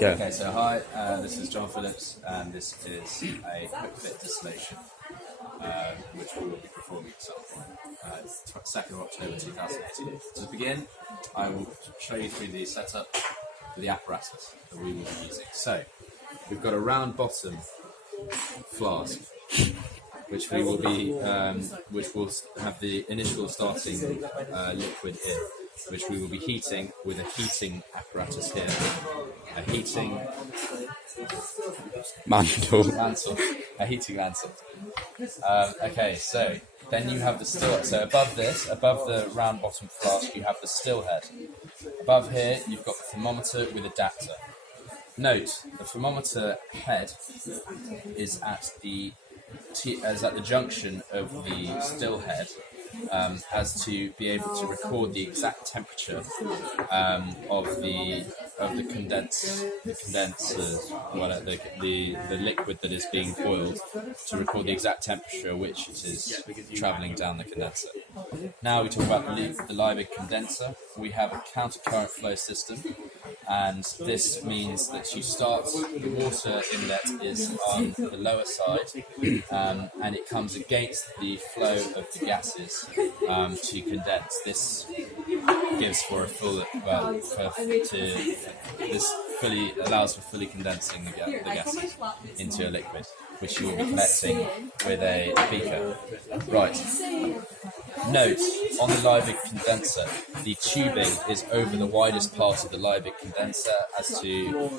Go. Okay, so hi, this is John Phillips, and this is a quick fit distillation, which we will be performing at some point, 2nd of October 2018. To begin, I will show you through the setup for the apparatus that we will be using. So, we've got a round bottom flask, which we will be, which will have the initial starting liquid in, which we will be heating with a heating apparatus here, a heating Mantle. a heating mantle. Okay, so then you have the still. So above this, above the round bottom flask, you have the still head. Above here, you've got the thermometer with adapter. Note, the thermometer head is at the junction of the still head, as to be able to record the exact temperature of the condenser, the liquid that is being boiled, to record the exact temperature which it is travelling down the condenser. Now we talk about the Liebig condenser. We have a counter-current flow system, and this means that you start, the water inlet is on the lower side, and it comes against the flow of the gases to condense. This gives for a full, this fully allows for fully condensing the gases into a liquid, which you will be collecting with a beaker. Right. Note, on the Liebig condenser, the tubing is over the widest part of the Liebig condenser, as to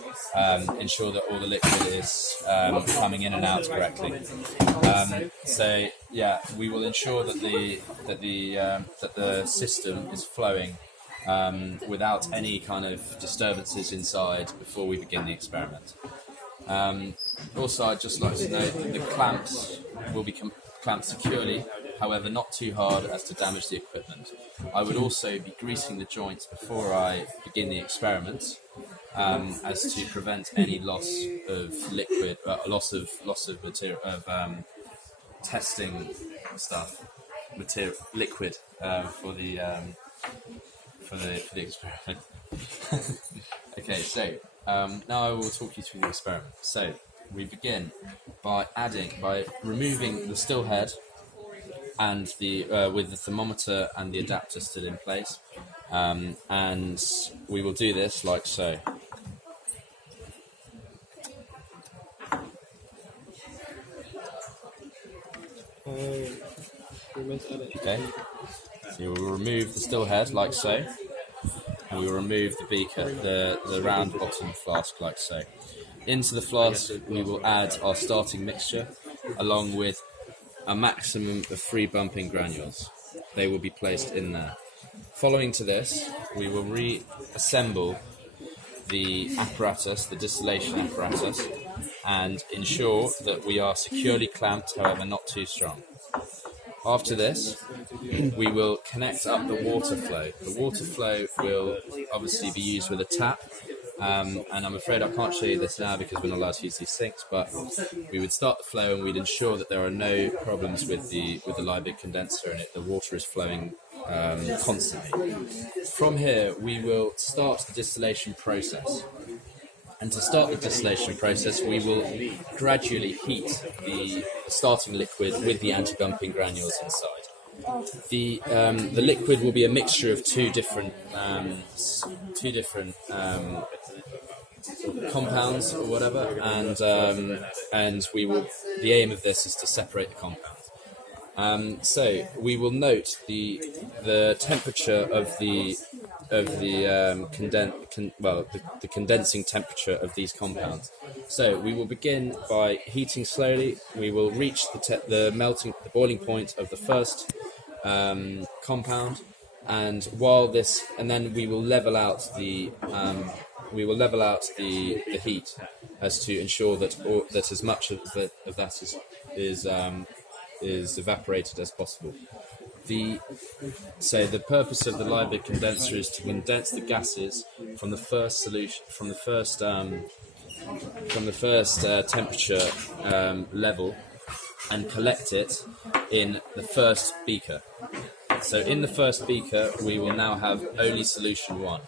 ensure that all the liquid is coming in and out correctly. So yeah, we will ensure that the system is flowing without any kind of disturbances inside before we begin the experiment. Also, I'd just like to note that the clamps will be clamped securely, however not too hard as to damage the equipment. I would also be greasing the joints before I begin the experiment, as to prevent any loss of liquid, loss of material, of testing stuff, liquid for the experiment. Okay, so now I will talk you through the experiment. So we begin by removing the still head and with the thermometer and the adapter still in place, and we will do this like so. Okay, so you will remove the still head like so, and we will remove the beaker, the round bottom flask like so. Into the flask we will add our starting mixture, along with a maximum of 3 bumping granules. They will be placed in there. Following to this, we will reassemble the apparatus, the distillation apparatus, and ensure that we are securely clamped, however not too strong. After this, we will connect up the water flow. The water flow will obviously be used with a tap, and I'm afraid I can't show you this now because we're not allowed to use these sinks, but we would start the flow and we'd ensure that there are no problems with the Liebig condenser and the water is flowing constantly. From here, we will start the distillation process. And to start the distillation process, we will gradually heat the starting liquid with the anti-bumping granules inside. The liquid will be a mixture of two different compounds or whatever, and we will. The aim of this is to separate the compounds. So we will note the temperature of the condensing temperature of these compounds. So we will begin by heating slowly. We will reach the boiling point of the first compound, and then we will level out the heat, as to ensure that as much of that is evaporated as possible. So the purpose of the Liebig condenser is to condense the gases from the first solution, from the first temperature level, and collect it in the first beaker. So in the first beaker, we will now have only solution 1.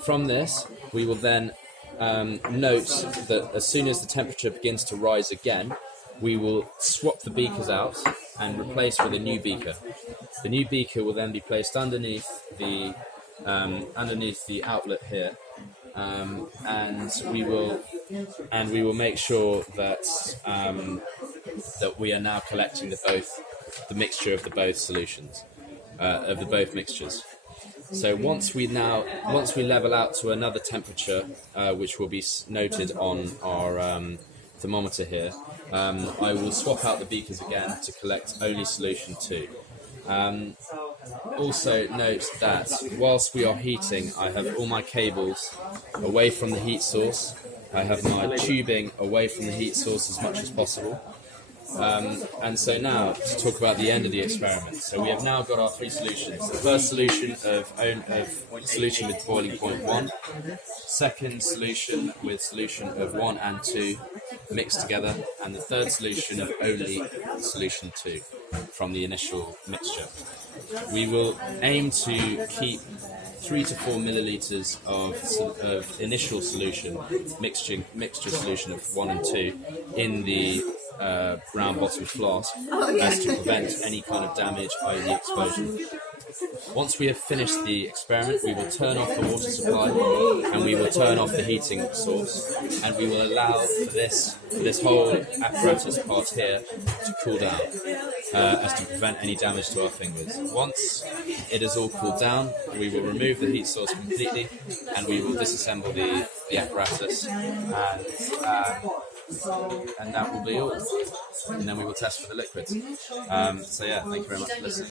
From this, we will then note that as soon as the temperature begins to rise again, we will swap the beakers out and replace with a new beaker. The new beaker will then be placed underneath the outlet here, and we will make sure that that we are now collecting the mixture of the both solutions of the both mixtures. So once we level out to another temperature, which will be noted on our thermometer here, I will swap out the beakers again to collect only solution 2. Also note that whilst we are heating, I have all my cables away from the heat source. I have my tubing away from the heat source as much as possible. And so now to talk about the end of the experiment. So we have now got our 3 solutions. The first solution of solution with boiling point 1, second solution with solution of 1 and 2 mixed together, and the third solution of only solution 2 from the initial mixture. We will aim to keep 3 to 4 milliliters of initial solution, mixture solution of 1 and 2 in the round bottom flask, as to prevent any kind of damage, i.e. explosion. Once we have finished the experiment, we will turn off the water supply and we will turn off the heating source, and we will allow for this whole apparatus part here to cool down, as to prevent any damage to our fingers. Once it is all cooled down, we will remove the heat source completely and we will disassemble the apparatus, and that will be all. And then we will test for the liquids. So yeah, thank you very much for listening.